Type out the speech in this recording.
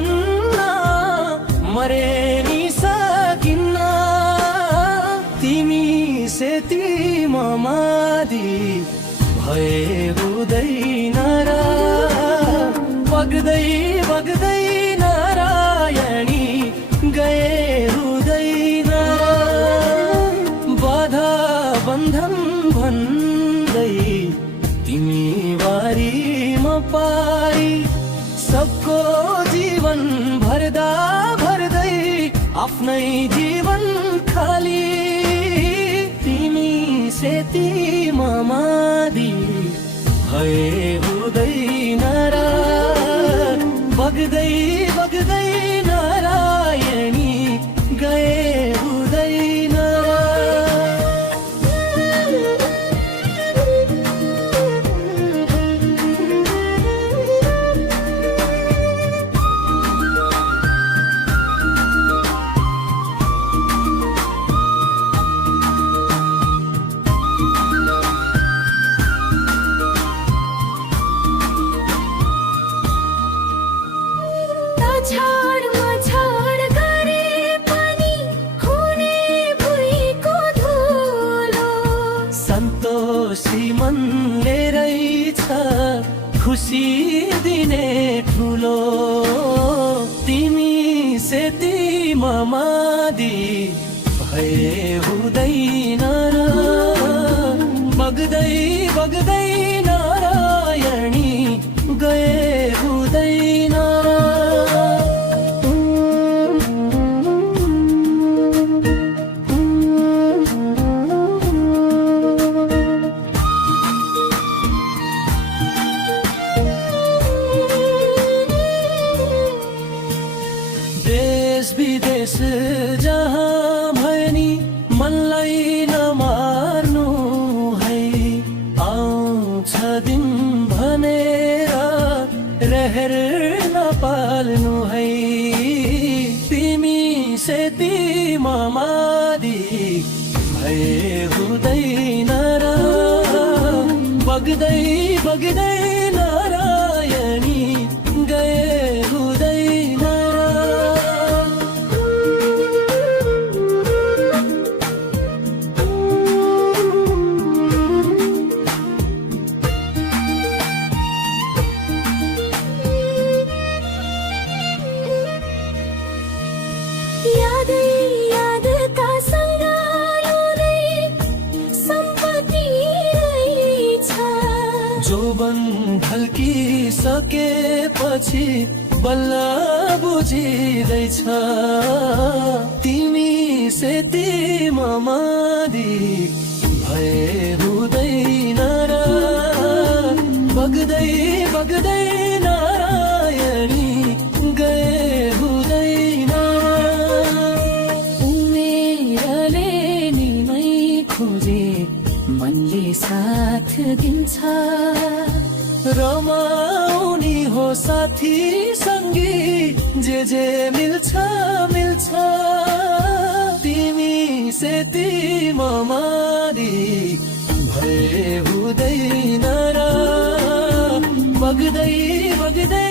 भन्न मरे नि सकिन्न तिमी सेती ममादी भए हुँदैन र बग्दै बग्दै नारायणी गए हुँदैन बाधा बन्धन भन्दै तिमी बारीमा पारी सबको जीवन भर्दा भर्दै आफ्नै जीवन खाली तिमी सेती ममादी भए हुँदैन र बग्दै बग्दै नारायणी गए हुँदैन छाड गरे पनि हुने भुइँको धुलो सन्तोषी मनले रहेछ खुसी दिने ठुलो तिमी सेती ममादी भए हुँदैन र बग्दै बग्दै नारायणी गए हुँदैन र देश विदेश जहाँ भएनी मनलाई नमार्नु है आउँछ दिन भनेर रहेर नपाल्नु है तिमी सेती ममादी भए हुँदैन र बग्दै बग्दै नारायणी गए हुँदैन यादै यादका सङ्गालोले सम्पत्ति रहेछ जोबन ढल्किसकेपछि बल्ल बुझिँदैछ तिमी सेती ममादी भए हुँदैन र बग्दै बग्दै नारायणी गए हुँदैन उमेरले निमै खोजे मनले साथ दिन्छ रमाउनी हो साथी सङ्गी जे मिल्छ मिल्छ तिमी सेती ममादी भए हुँदैन र बग्दै बग्दै